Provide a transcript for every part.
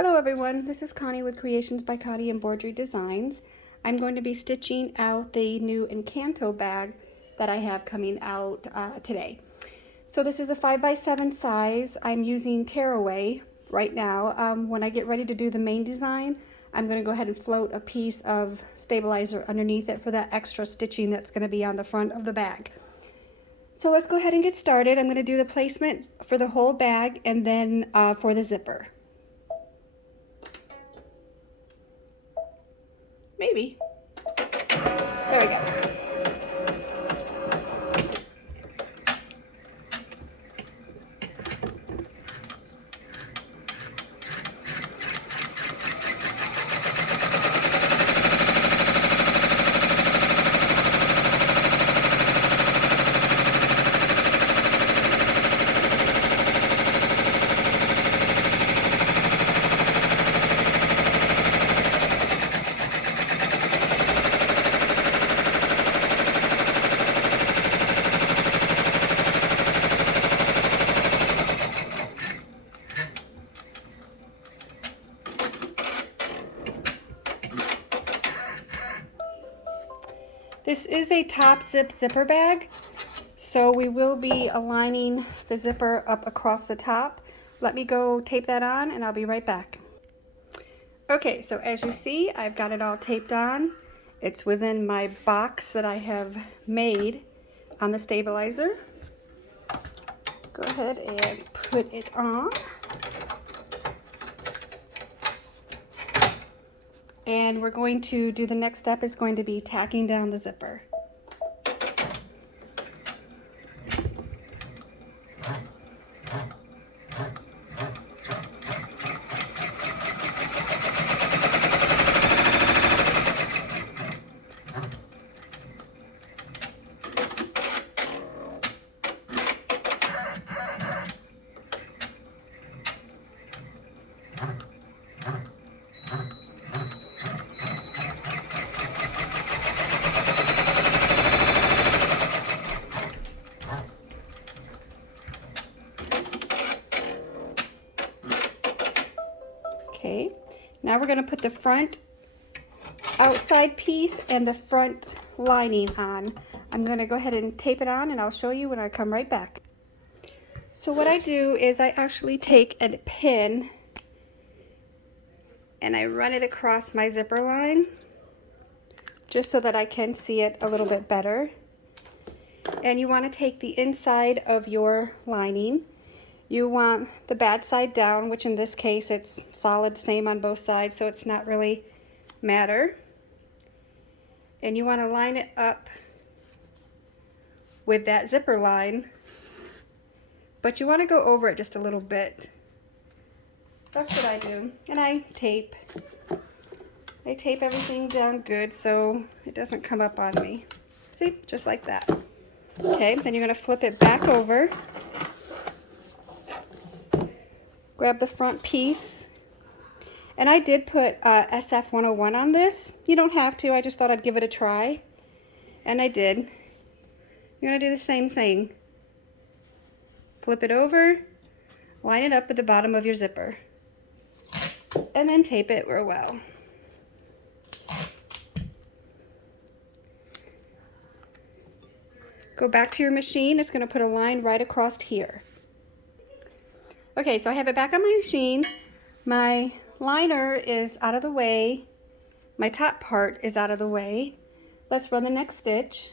Hello everyone, this is Connie with Creations by Connie Embroidery Designs. I'm going to be stitching out the new Encanto bag that I have coming out today. So this is a 5x7 size. I'm using tearaway right now. When I get ready to do the main design, I'm going to go ahead and float a piece of stabilizer underneath it for that extra stitching that's going to be on the front of the bag. So let's go ahead and get started. I'm going to do the placement for the whole bag and then for the zipper. Maybe. There we go. This is a top zip zipper bag, so we will be aligning the zipper up across the top. Let me go tape that on and I'll be right back. Okay, so as you see, I've got it all taped on. It's within my box that I have made on the stabilizer. Go ahead and put it on. And we're going to do the next step is going to be tacking down the zipper. Okay, now we're going to put the front outside piece and the front lining on. I'm going to go ahead and tape it on and I'll show you when I come right back. So what I do is I actually take a pin and I run it across my zipper line just so that I can see it a little bit better. And you want to take the inside of your lining. You want the bad side down, which in this case it's solid, same on both sides, so it's not really matter. And you want to line it up with that zipper line, but you want to go over it just a little bit. That's what I do. And I tape everything down good so it doesn't come up on me. See, just like that. Okay, then you're going to flip it back over. Grab the front piece, and I did put SF 101 on this. You don't have to, I just thought I'd give it a try, and I did. You're going to do the same thing. Flip it over, line it up at the bottom of your zipper, and then tape it real well. Go back to your machine. It's going to put a line right across here. Okay, so I have it back on my machine. My liner is out of the way. My top part is out of the way. Let's run the next stitch.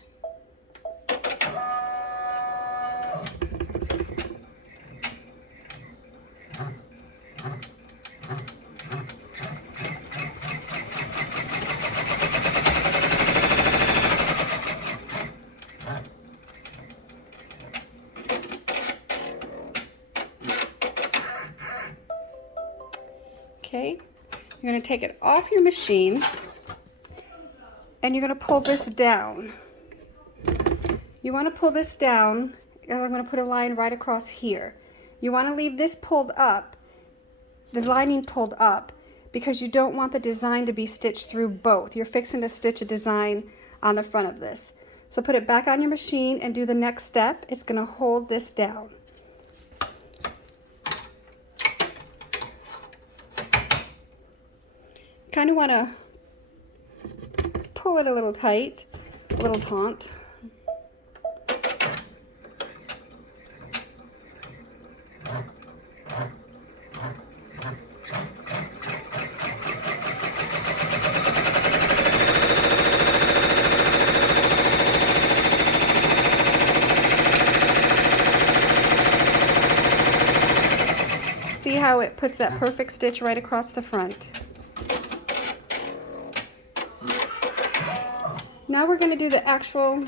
Okay, you're going to take it off your machine and you're going to pull this down. You want to pull this down, and I'm going to put a line right across here. You want to leave this pulled up, the lining pulled up, because you don't want the design to be stitched through both. You're fixing to stitch a design on the front of this. So put it back on your machine and do the next step. It's going to hold this down. kind of want to pull it a little tight, a little taut. See how it puts that perfect stitch right across the front. Now we're going to do the actual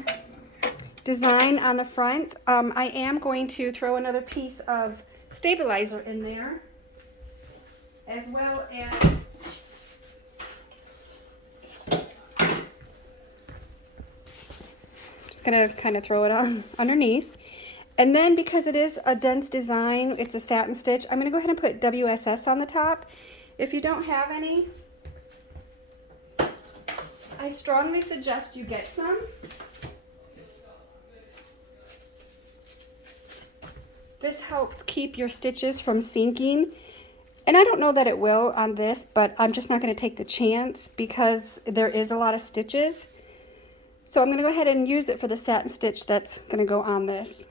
design on the front. I am going to throw another piece of stabilizer in there, as well as just going to kind of throw it on underneath. And then because it is a dense design, it's a satin stitch, I'm going to go ahead and put WSS on the top. If you don't have any, I strongly suggest you get some. This helps keep your stitches from sinking. And I don't know that it will on this, but I'm just not going to take the chance because there is a lot of stitches. So I'm going to go ahead and use it for the satin stitch that's going to go on this.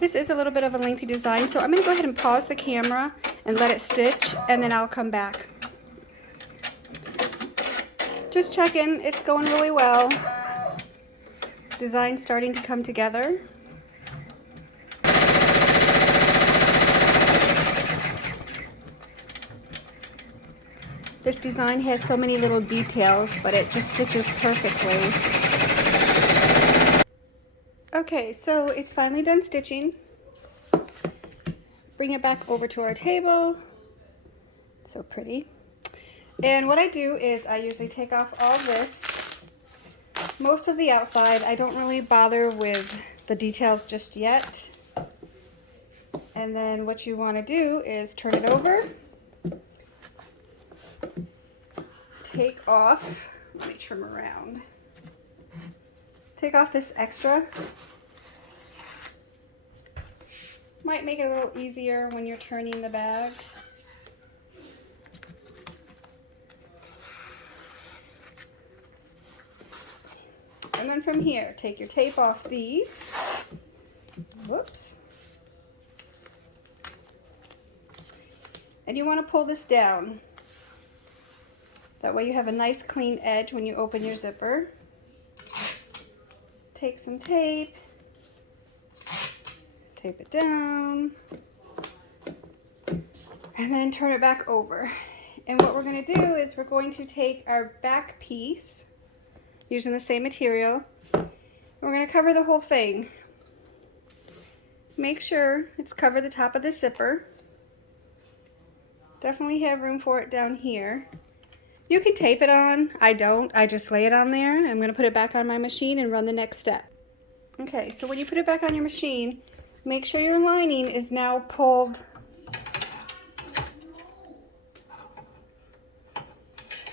This is a little bit of a lengthy design, so I'm going to go ahead and pause the camera and let it stitch, and then I'll come back. Just checking, it's going really well. Design's starting to come together. This design has so many little details, but it just stitches perfectly. Okay, so it's finally done stitching. Bring it back over to our table. So pretty. And what I do is I usually take off all this, most of the outside. I don't really bother with the details just yet. And then what you want to do is turn it over. Take off, let me trim around. Take off this extra. Might make it a little easier when you're turning the bag. And then from here, take your tape off these. Whoops. And you want to pull this down. That way you have a nice clean edge when you open your zipper. Take some tape. Tape it down. And then turn it back over. And what we're going to do is we're going to take our back piece, using the same material, and we're going to cover the whole thing. Make sure it's covered the top of the zipper. Definitely have room for it down here. You can tape it on. I don't. I just lay it on there. I'm going to put it back on my machine and run the next step. Okay, so when you put it back on your machine, make sure your lining is now pulled.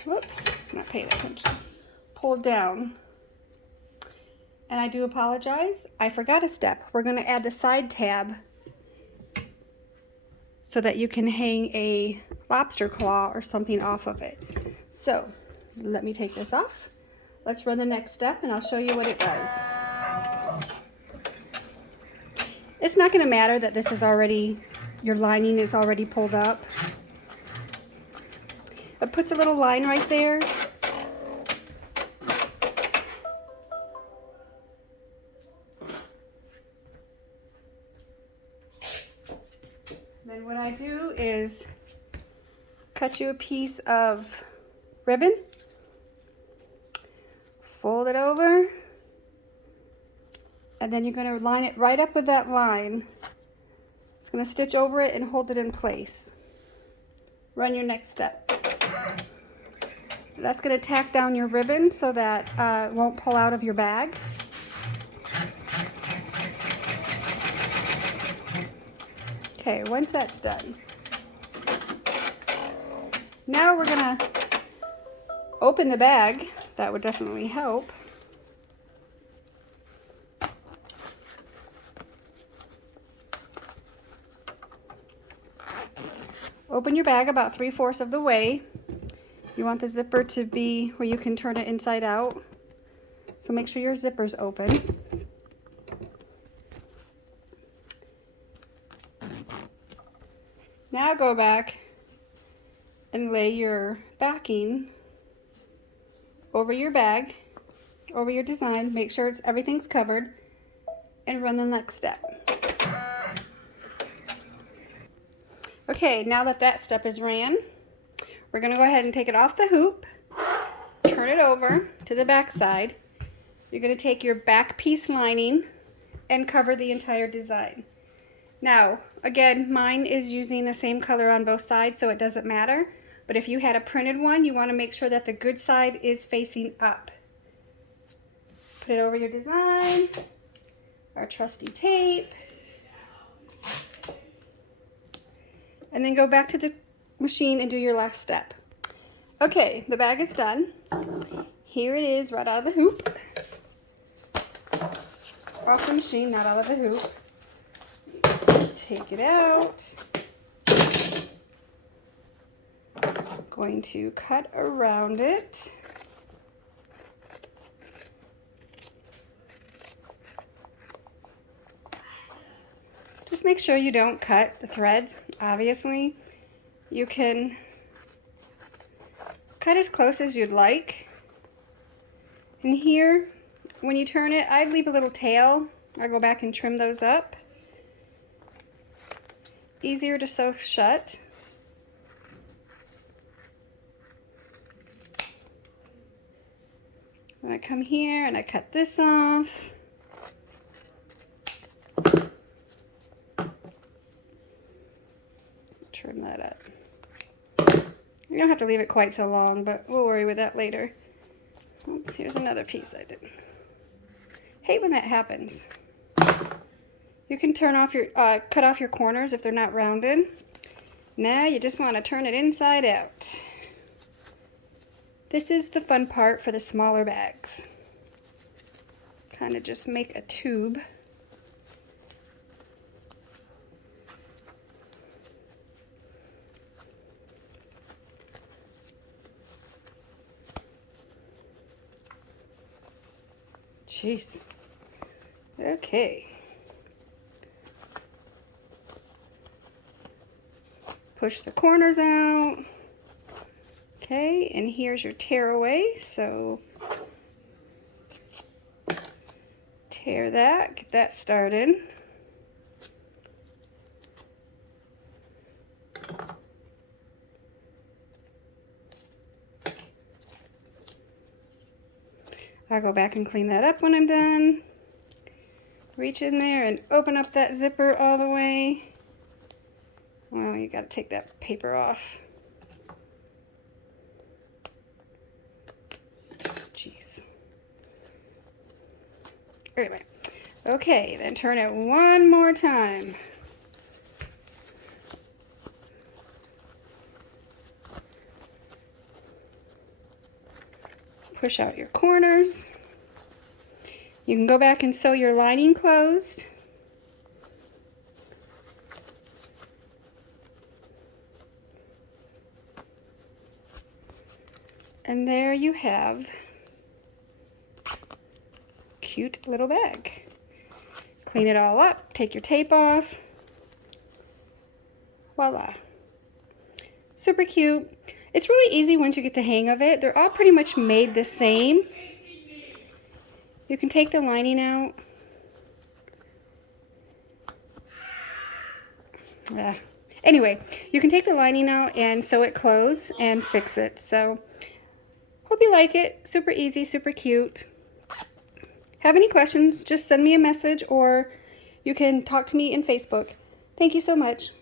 Whoops, not paying attention. Pulled down. And I do apologize. I forgot a step. We're going to add the side tab so that you can hang a lobster claw or something off of it. So let me take this off. Let's run the next step and I'll show you what it does. It's not going to matter that this is already, your lining is already pulled up. It puts a little line right there. Then what I do is cut you a piece of ribbon Fold it over, and then you're going to line it right up with that line. It's going to stitch over it and hold it in place. Run your next step. That's going to tack down your ribbon so that it won't pull out of your bag. Okay, once that's done, now we're going to open the bag. That would definitely help. Open your bag about 3/4 of the way. You want the zipper to be where you can turn it inside out. So make sure your zipper's open. Now go back and lay your backing over your bag, over your design. Make sure everything's covered, and run the next step. Okay, now that that step is ran, we're going to go ahead and take it off the hoop, turn it over to the back side. You're going to take your back piece lining and cover the entire design. Now, again, mine is using the same color on both sides, so it doesn't matter. But if you had a printed one, you want to make sure that the good side is facing up. Put it over your design, our trusty tape, and then go back to the machine and do your last step. Okay, the bag is done. Here it is right out of the hoop. Off the machine, not out of the hoop. Take it out. Going to cut around it. Just make sure you don't cut the threads, obviously. You can cut as close as you'd like. And here, when you turn it, I'd leave a little tail. I'll go back and trim those up. Easier to sew shut. And I come here and I cut this off. Trim that up. You don't have to leave it quite so long, but we'll worry with that later. Oops, here's another piece I didn't. Hate when that happens. You can turn off your, cut off your corners if they're not rounded. Now you just want to turn it inside out. This is the fun part for the smaller bags. Kind of just make a tube. Jeez. Okay. Push the corners out. Okay, and here's your tear away. So tear that, get that started. I'll go back and clean that up when I'm done. Reach in there and open up that zipper all the way. Well, you gotta take that paper off. Jeez. Anyway, okay, then turn it one more time. Push out your corners. You can go back and sew your lining closed. And there you have a cute little bag. Clean it all up, take your tape off. Voila. Super cute. It's really easy once you get the hang of it. They're all pretty much made the same. You can take the lining out. Anyway, you can take the lining out and sew it closed and fix it. So, hope you like it. Super easy, super cute. Have any questions, just send me a message or you can talk to me in Facebook. Thank you so much.